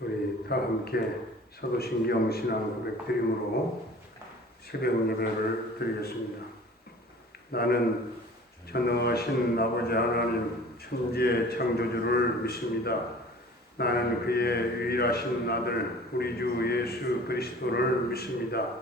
우리 다 함께 사도신경 신앙 고백 드림으로 새벽 예배를 드리겠습니다. 나는 전능하신 아버지 하나님 천지의 창조주를 믿습니다. 나는 그의 유일하신 아들 우리 주 예수 그리스도를 믿습니다.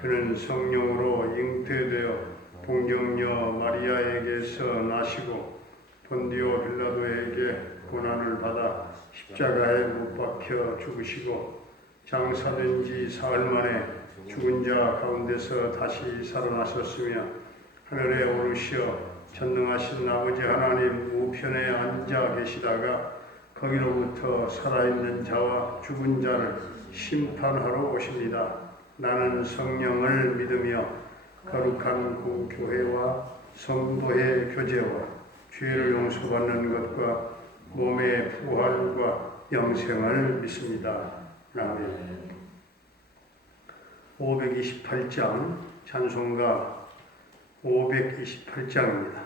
그는 성령으로 잉태되어 동정녀 마리아에게서 나시고 본디오 빌라도에게 고난을 받아 십자가에 못 박혀 죽으시고 장사된 지 사흘 만에 죽은 자 가운데서 다시 살아나셨으며 하늘에 오르시어 전능하신 아버지 하나님 우편에 앉아 계시다가 거기로부터 살아있는 자와 죽은 자를 심판하러 오십니다. 나는 성령을 믿으며 거룩한 구교회와 성도의 교제와 죄를 용서받는 것과 몸의 부활과 영생을 믿습니다. 아멘. 528장 찬송가 528장입니다.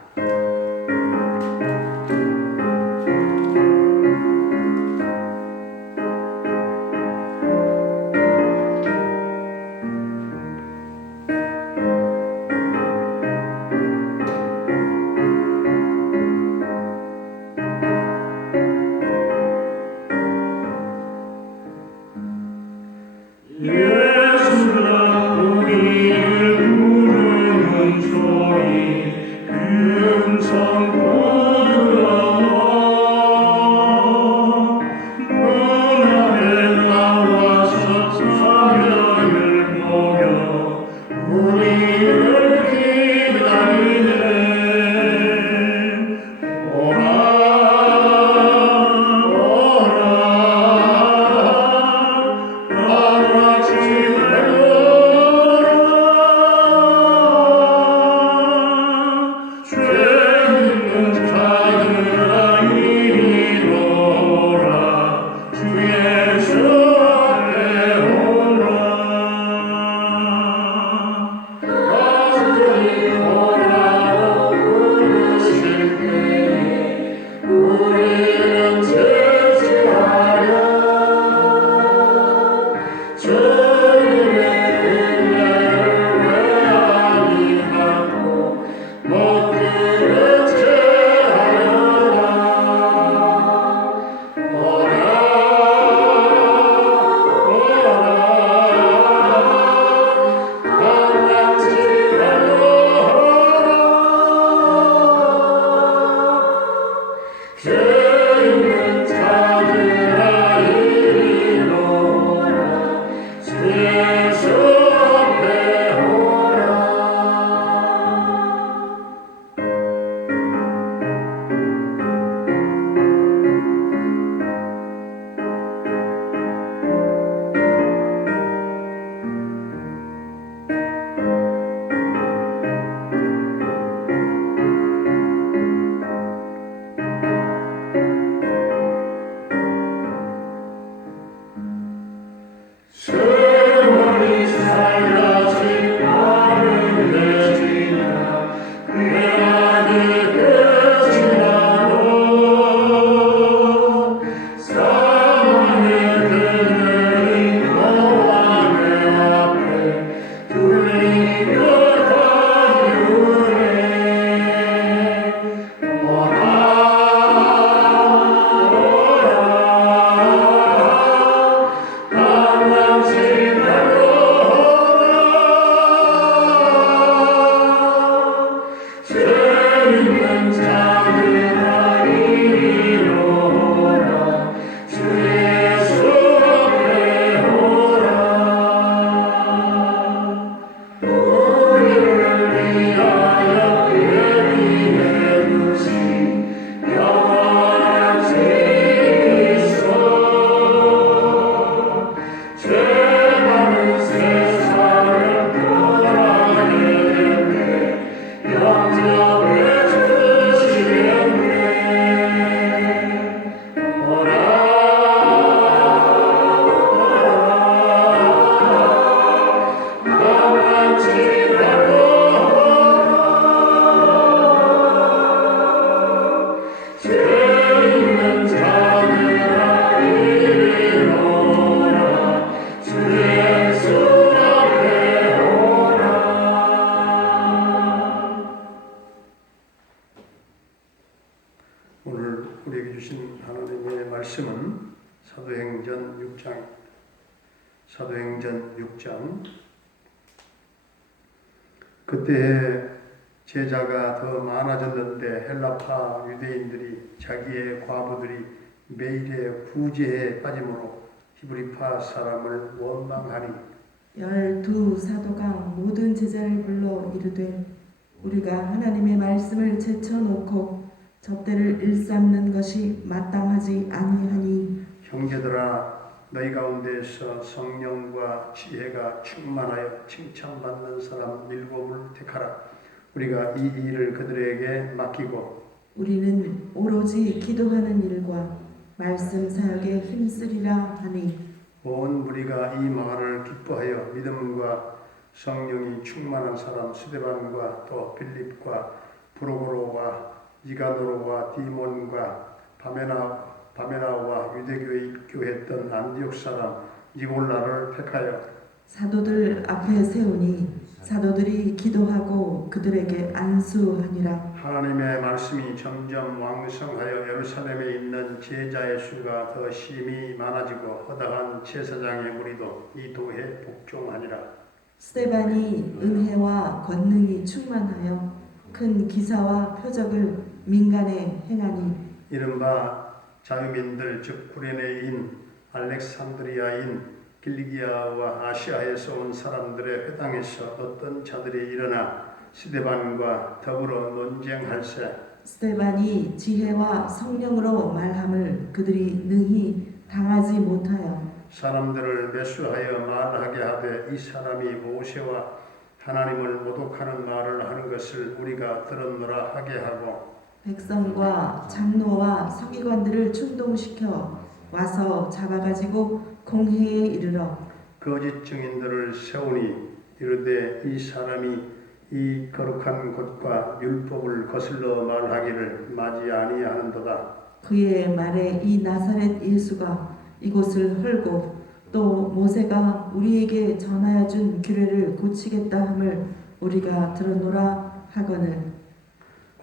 예수라 우리를 부르는 소리 큰 소리 사도행전 6장. 사도행전 6장. 그때에 제자가 더 많아졌는데 헬라파 유대인들이 자기의 과부들이 매일의 구제에 빠짐으로 히브리파 사람을 원망하니 12 사도가 모든 제자를 불러 이르되 우리가 하나님의 말씀을 제쳐놓고 접대를 일삼는 것이 마땅하지 아니하니 형제들아 너희 가운데서 성령과 지혜가 충만하여 칭찬받는 사람 7을 택하라. 우리가 이 일을 그들에게 맡기고 우리는 오로지 기도하는 일과 말씀 사역에 힘쓰리라 하니 온 무리가 이 말을 기뻐하여 믿음과 성령이 충만한 사람 스데반과 또 빌립과 브로고로와 니가노로와 디몬과 바메나와 유대교에 입교했던 안디옥 사람 니골라를 택하여 사도들 앞에 세우니 사도들이 기도하고 그들에게 안수하니라. 하나님의 말씀이 점점 왕성하여 예루살렘에 있는 제자의 수가 더 심히 많아지고 허다한 제사장의 무리도 이 도에 복종하니라. 스데반이 은혜와 권능이 충만하여 큰 기사와 표적을 민간에 행하니 이른바 자유민들 즉 구레네인 알렉산드리아인 길리기아와 아시아에서 온 사람들의 회당에서 어떤 자들이 일어나 스데반과 더불어 논쟁할세 스데반이 지혜와 성령으로 말함을 그들이 능히 당하지 못하여 사람들을 매수하여 말하게 하되 이 사람이 모세와 하나님을 모독하는 말을 하는 것을 우리가 들었노라 하게 하고 백성과 장로와 서기관들을 충동시켜 와서 잡아가지고 공회에 이르러 거짓 증인들을 세우니 이르되 이 사람이 이 거룩한 곳과 율법을 거슬러 말하기를 마지 아니하는도다. 그의 말에 이 나사렛 예수가 이곳을 헐고 또 모세가 우리에게 전하여 준 규례를 고치겠다 함을 우리가 들었노라 하거늘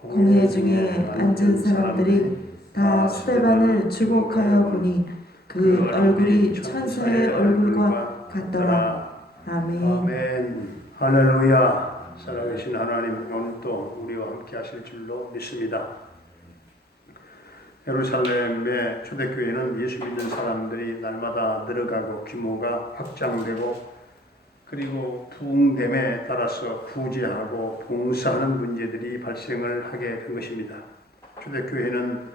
공회 중에 앉은 사람들이 다 스데반을 주목하여 보니 그 얼굴이 천사의 얼굴과 같더라. 아멘. 아멘. 할렐루야. 살아계신 하나님 오늘도 우리와 함께 하실 줄로 믿습니다. 예루살렘의 초대교회는 예수 믿는 사람들이 날마다 늘어가고 규모가 확장되고 그리고 부흥됨에 따라서 구제하고 봉사하는 문제들이 발생을 하게 된 것입니다. 초대교회는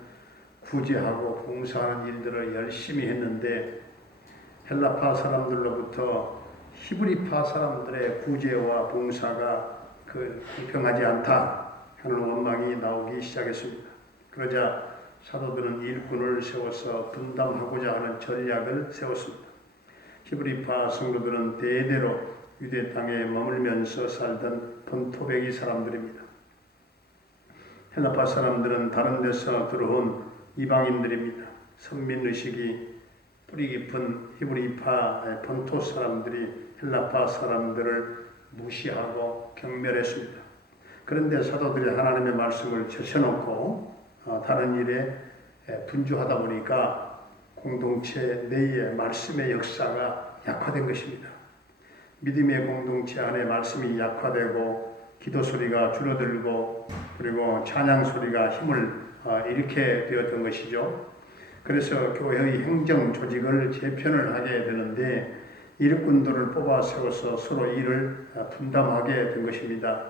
구제하고 봉사하는 일들을 열심히 했는데 헬라파 사람들로부터 히브리파 사람들의 구제와 봉사가 공평하지 않다 하는 원망이 나오기 시작했습니다. 그러자 사도들은 일꾼을 세워서 분담하고자 하는 전략을 세웠습니다. 히브리파 성도들은 대대로 유대 땅에 머물면서 살던 본토배기 사람들입니다. 헬라파 사람들은 다른 데서 들어온 이방인들입니다. 선민의식이 뿌리 깊은 히브리파 본토 사람들이 헬라파 사람들을 무시하고 경멸했습니다. 그런데 사도들이 하나님의 말씀을 제쳐놓고 다른 일에 분주하다 보니까 공동체 내의 말씀의 역사가 약화된 것입니다. 믿음의 공동체 안에 말씀이 약화되고 기도 소리가 줄어들고 그리고 찬양 소리가 힘을 잃게 되었던 것이죠. 그래서 교회의 행정 조직을 재편을 하게 되는데 일꾼들을 뽑아 세워서 서로 일을 분담하게 된 것입니다.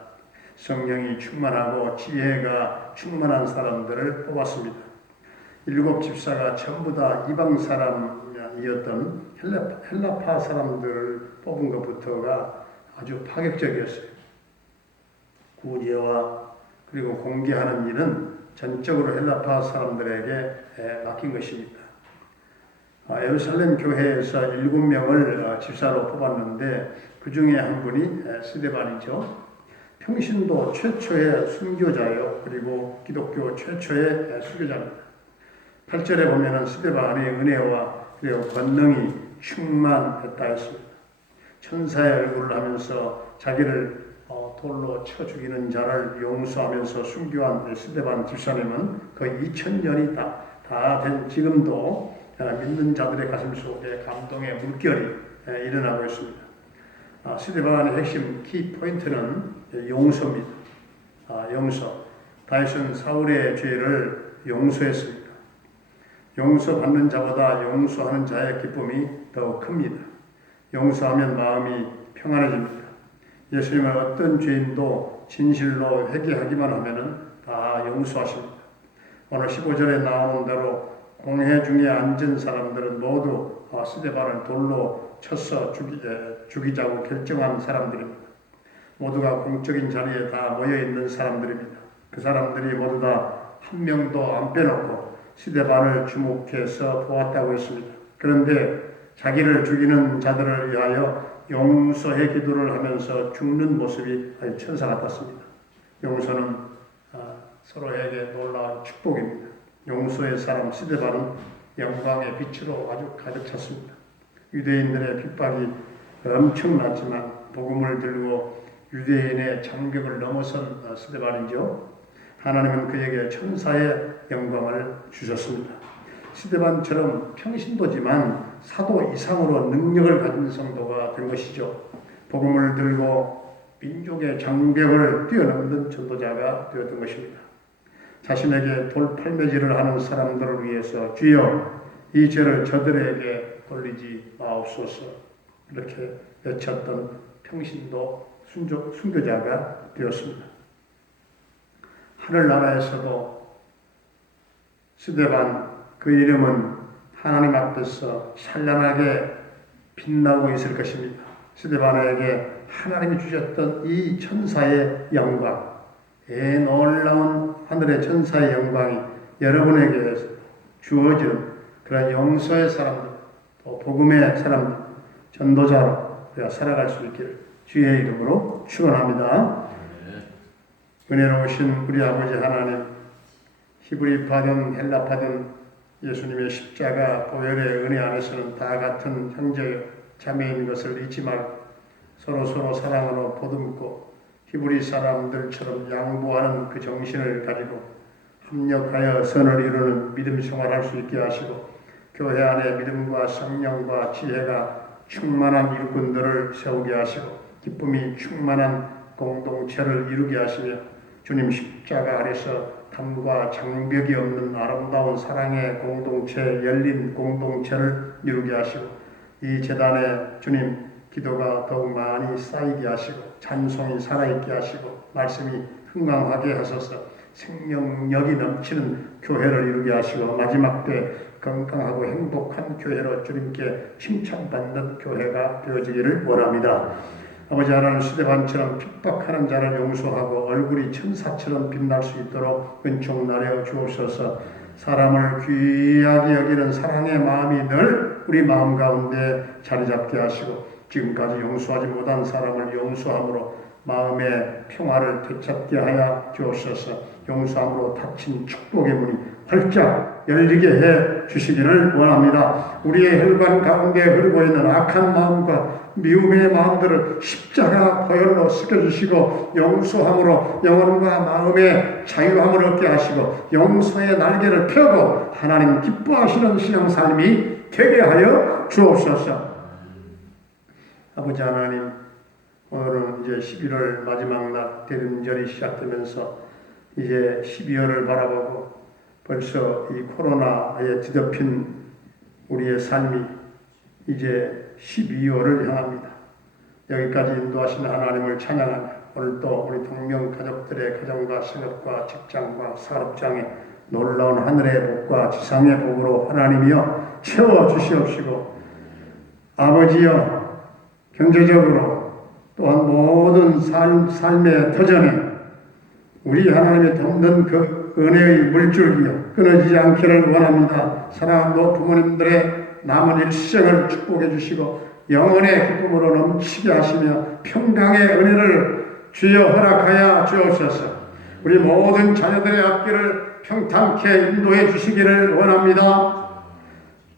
성령이 충만하고 지혜가 충만한 사람들을 뽑았습니다. 7 집사가 전부 다 이방 사람이었던 헬라파 사람들을 뽑은 것부터가 아주 파격적이었어요. 구제와 그리고 공개하는 일은 전적으로 헬라파 사람들에게 맡긴 것입니다. 예루살렘 교회에서 7명을 집사로 뽑았는데 그 중에 한 분이 스데반이죠. 평신도 최초의 순교자요. 그리고 기독교 최초의 수교자입니다. 8절에 보면은 스데반의 은혜와 그리고 권능이 충만했다 했습니다. 천사의 얼굴을 하면서 자기를 돌로 쳐 죽이는 자를 용서하면서 순교한 스데반 집사님은 거의 2000년이 다 된 지금도 믿는 자들의 가슴 속에 감동의 물결이 일어나고 있습니다. 스데반의 핵심 키 포인트는 용서입니다. 용서. 다윗은 사울의 죄를 용서했습니다. 용서받는 자보다 용서하는 자의 기쁨이 더 큽니다. 용서하면 마음이 평안해집니다. 예수님은 어떤 죄인도 진실로 회개하기만 하면 다 용서하십니다. 오늘 15절에 나오는 대로 공회 중에 앉은 사람들은 모두 스데반을 돌로 쳐서 죽이자고 결정한 사람들입니다. 모두가 공적인 자리에 다 모여있는 사람들입니다. 그 사람들이 모두 다 한 명도 안 빼놓고 스데반을 주목해서 보았다고 했습니다. 그런데 자기를 죽이는 자들을 위하여 용서의 기도를 하면서 죽는 모습이 아주 천사 같았습니다. 용서는 서로에게 놀라운 축복입니다. 용서의 사람 스데반은 영광의 빛으로 아주 가득 찼습니다. 유대인들의 핍박이 엄청났지만 복음을 들고 유대인의 장벽을 넘어선 스데반이죠. 하나님은 그에게 천사의 영광을 주셨습니다. 스데반처럼 평신도지만 사도 이상으로 능력을 가진 성도가 된 것이죠. 복음을 들고 민족의 장벽을 뛰어넘는 전도자가 되었던 것입니다. 자신에게 돌팔매질을 하는 사람들을 위해서 주여 이 죄를 저들에게 돌리지 마옵소서 이렇게 외쳤던 평신도 순교자가 되었습니다. 하늘나라에서도 스데반 그 이름은 하나님 앞에서 찬란하게 빛나고 있을 것입니다. 스데반에게 하나님이 주셨던 이 천사의 영광, 놀라운 하늘의 천사의 영광이 여러분에게 주어지는 그런 용서의 사람들, 또 복음의 사람들, 전도자로 우리가 살아갈 수 있기를 주의 이름으로 축원합니다. 은혜로우신 우리 아버지 하나님, 히브리파든 헬라파든 예수님의 십자가 보혈의 은혜 안에서는 다 같은 형제 자매인 것을 잊지 말고 서로 사랑으로 보듬고 히브리 사람들처럼 양보하는 그 정신을 가지고 합력하여 선을 이루는 믿음 생활할 수 있게 하시고 교회 안에 믿음과 성령과 지혜가 충만한 일꾼들을 세우게 하시고 기쁨이 충만한 공동체를 이루게 하시며 주님 십자가 아래서 담과 장벽이 없는 아름다운 사랑의 공동체, 열린 공동체를 이루게 하시고 이 제단에 주님 기도가 더욱 많이 쌓이게 하시고 찬송이 살아있게 하시고 말씀이 흥강하게 하소서 생명력이 넘치는 교회를 이루게 하시고 마지막 때 건강하고 행복한 교회로 주님께 칭찬받는 교회가 되어지기를 원합니다. 아버지 하나님 스데반처럼 핍박하는 자를 용서하고 얼굴이 천사처럼 빛날 수 있도록 은총 나려 주옵소서. 사람을 귀하게 여기는 사랑의 마음이 늘 우리 마음 가운데 자리 잡게 하시고 지금까지 용서하지 못한 사람을 용서함으로 마음의 평화를 되찾게 하여 주옵소서. 용서함으로 닫힌 축복의 문이 활짝 열리게 해 주시기를 원합니다. 우리의 혈관 가운데 흐르고 있는 악한 마음과 미움의 마음들을 십자가 보혈로 씻겨주시고 용서함으로 영혼과 마음의 자유함을 얻게 하시고 용서의 날개를 펴고 하나님 기뻐하시는 신앙삶이 되게 하여 주옵소서. 아버지 하나님, 오늘은 이제 11월 마지막 날 대림절이 시작되면서 이제 12월을 바라보고 벌써 이 코로나에 뒤덮인 우리의 삶이 이제 12월을 향합니다. 여기까지 인도하신 하나님을 찬양하며 오늘도 우리 동명 가족들의 가정과 생업과 직장과 사업장에 놀라운 하늘의 복과 지상의 복으로 하나님이여 채워주시옵시고 아버지여 경제적으로 또한 모든 삶의 터전에 우리 하나님의 돕는 그 은혜의 물줄기여 끊어지지 않기를 원합니다. 사랑하는 부모님들의 남은 일생을 축복해 주시고 영혼의 기쁨으로 넘치게 하시며 평강의 은혜를 주여 허락하여 주옵소서. 우리 모든 자녀들의 앞길을 평탄케 인도해 주시기를 원합니다.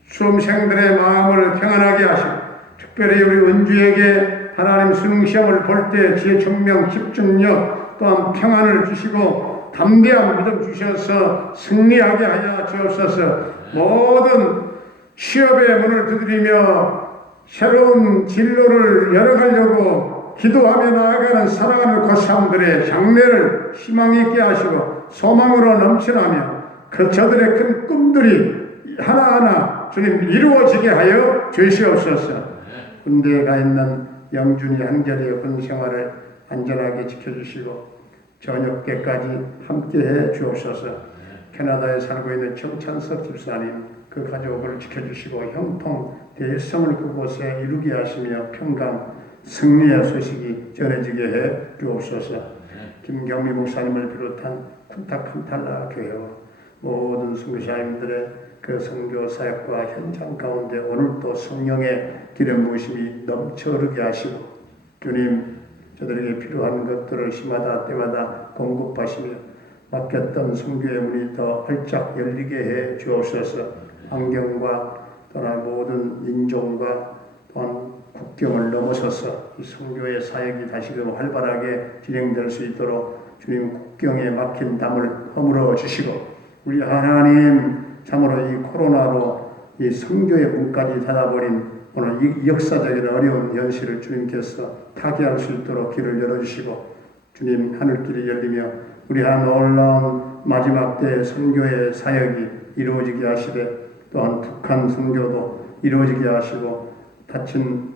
수험생들의 마음을 평안하게 하시고 특별히 우리 은주에게 하나님 수능 시험을 볼 때 지혜 총명 집중력 또한 평안을 주시고 담대한 믿음 주셔서 승리하게 하여 주옵소서. 모든 취업의 문을 두드리며 새로운 진로를 열어가려고 기도하며 나아가는 사랑하는 그 사람들의 장래를 희망 있게 하시고 소망으로 넘쳐나며 그 저들의 큰 꿈들이 하나하나 주님 이루어지게 하여 주시옵소서. 군대에 가 있는 영준이 한결의 군 생활을 안전하게 지켜주시고 저녁 때까지 함께해 주옵소서. 캐나다에 살고 있는 정찬석 집사님 그 가족을 지켜주시고 형통 대성을 그곳에 이루게 하시며 평강 승리의 소식이 전해지게 해 주옵소서. 김경미 목사님을 비롯한 쿤타칸탈라 교회와 모든 선교사님들의 그 선교 사역과 현장 가운데 오늘도 성령의 기름 부으심이 넘쳐 흐르게 하시고 주님 저들에게 필요한 것들을 시마다 때마다 공급하시며 맡겼던 선교의 문이 더 활짝 열리게 해 주옵소서. 환경과 또한 모든 인종과 또한 국경을 넘어서서 이 선교의 사역이 다시금 활발하게 진행될 수 있도록 주님 국경에 막힌 담을 허물어 주시고 우리 하나님 참으로 이 코로나로 이 선교의 문까지 닫아버린 오늘 이 역사적인 어려운 현실을 주님께서 타개할 수 있도록 길을 열어주시고 주님 하늘길이 열리며 우리 한 놀라운 마지막 때 선교의 사역이 이루어지게 하시되 또한 북한 선교도 이루어지게 하시고 닫힌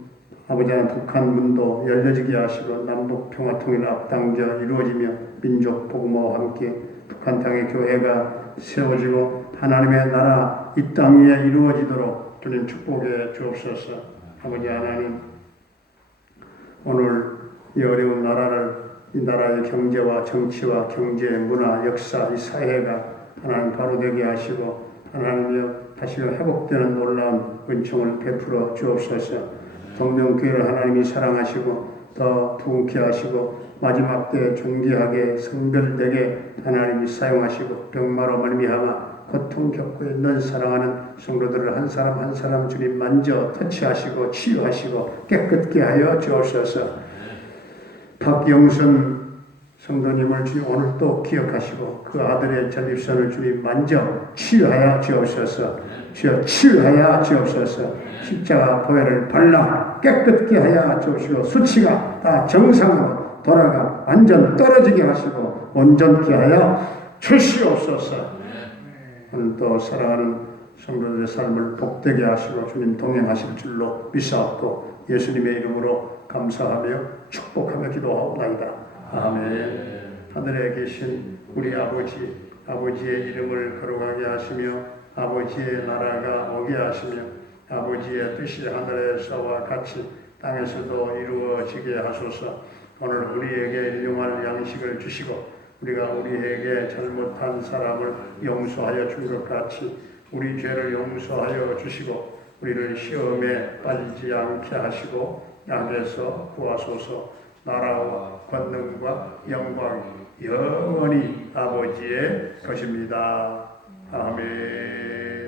아버지 하나님 북한 문도 열려지게 하시고 남북 평화통일 앞당겨 이루어지며 민족 복음화와 함께 북한 땅의 교회가 세워지고 하나님의 나라 이 땅 위에 이루어지도록 주님 축복해 주옵소서. 아버지 하나님 오늘 이 어려운 나라를 이 나라의 경제와 정치와 경제, 문화, 역사, 이 사회가 하나님 바로 되게 하시고 하나님이여 다시금 회복되는 놀라운 은총을 베풀어 주옵소서. 동명교회를 하나님이 사랑하시고 더 부흥케 하시고 마지막 때 존귀하게 성별되게 하나님이 사용하시고 병마로 말미암아 고통 겪고 있는 사랑하는 성도들을 한 사람 한 사람 주님 만져 터치하시고 치유하시고 깨끗게 하여 주옵소서. 박영선 성도님을 주님 오늘 또 기억하시고 그 아들의 전립선을 주님 만져 치유하여 주옵소서. 주여 치유하여 주옵소서. 십자가 보혈을 발라 깨끗게 하여 주옵시고 수치가 다 정상으로 돌아가 완전 떨어지게 하시고 온전케 하여 주시옵소서. 오늘 또 사랑하는 성도들의 삶을 복되게 하시고 주님 동행하실 줄로 믿사옵고 예수님의 이름으로 감사하며 축복하며 기도하옵나이다. 아멘. 하늘에 계신 우리 아버지의 이름을 거룩하게 하시며 아버지의 나라가 오게 하시며 아버지의 뜻이 하늘에서와 같이 땅에서도 이루어지게 하소서. 오늘 우리에게 일용할 양식을 주시고 우리가 우리에게 잘못한 사람을 용서하여 준 것 같이 우리 죄를 용서하여 주시고 우리를 시험에 빠지지 않게 하시고 악에서 구하소서. 나라와 권능과 영광이 영원히 아버지의 것입니다. 아멘.